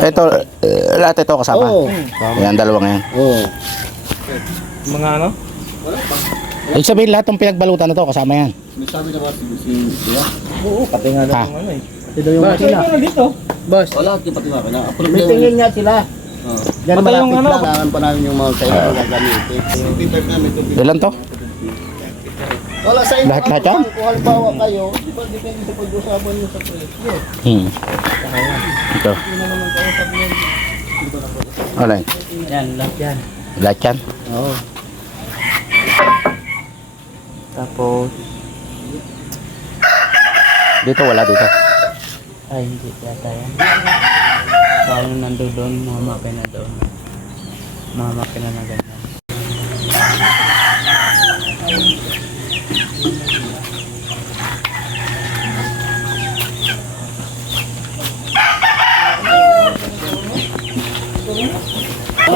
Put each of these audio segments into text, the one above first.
Ito, lahat ito kasama. Ayan, dalawang yan. Mga ano? Ibig sabihin lahat ng pinagbalutan na to kasama yan. Sabi na ba si Kuya? Oo, pati nga Ha? daw ano eh. Ito yung Bakit makina. ano dito? Boss, Wala, di pati ba? Approve may tingin nga sila. Diyan Pati yung malapit ano? lang. Kailangan pa namin yung mga kailangan na gagamitin. 55 namin ito. Ilan to? Wala sa inyo. Lahat yan? Kung halimbawa kayo, di ba depende sa pag-usapan nyo sa presyo. Ito. Yun na naman kausap nyo. Alay. Yan, lahat yan. Lahat yan. Oo. Tapos, Dito wala dito. ay hindi yata yan. Parang nandun doon, mga makina doon. Mga makina na ganyan.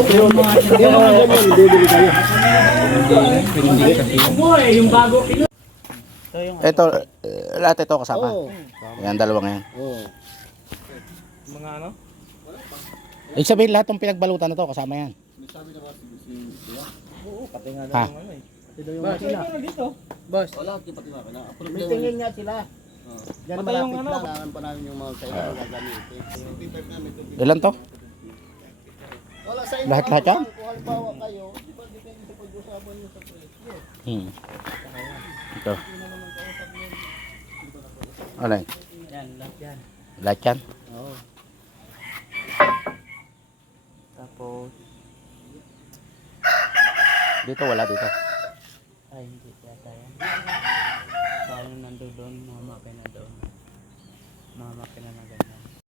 Yung mga ganyan, bibili kayo. Yung bago pino. Ito, lahat ito kasama. Oo. Ayan, dalawang yan. Oo. Mga ano? Ibig sabihin lahat ng pinagbalutan na to kasama yan. Sabi na ba si Kuya? Oo, pati nga Ha? daw ano eh. Ito yung Bakit makina. ano dito? Boss, Wala, di pati ba? Approve may namin. tingin nga sila. Diyan Pati yung malapit ano? lang. Kailangan pa namin yung mga kailangan na gagamitin. 55 namin ito. Ilan to? Wala sa inyo. Lahat yan? Kung halimbawa kayo, di ba depende sa pag-usapan nyo sa presyo. Ito. Alay. Yan, lahat yan. Lahat yan. Oo. Tapos, Dito wala dito.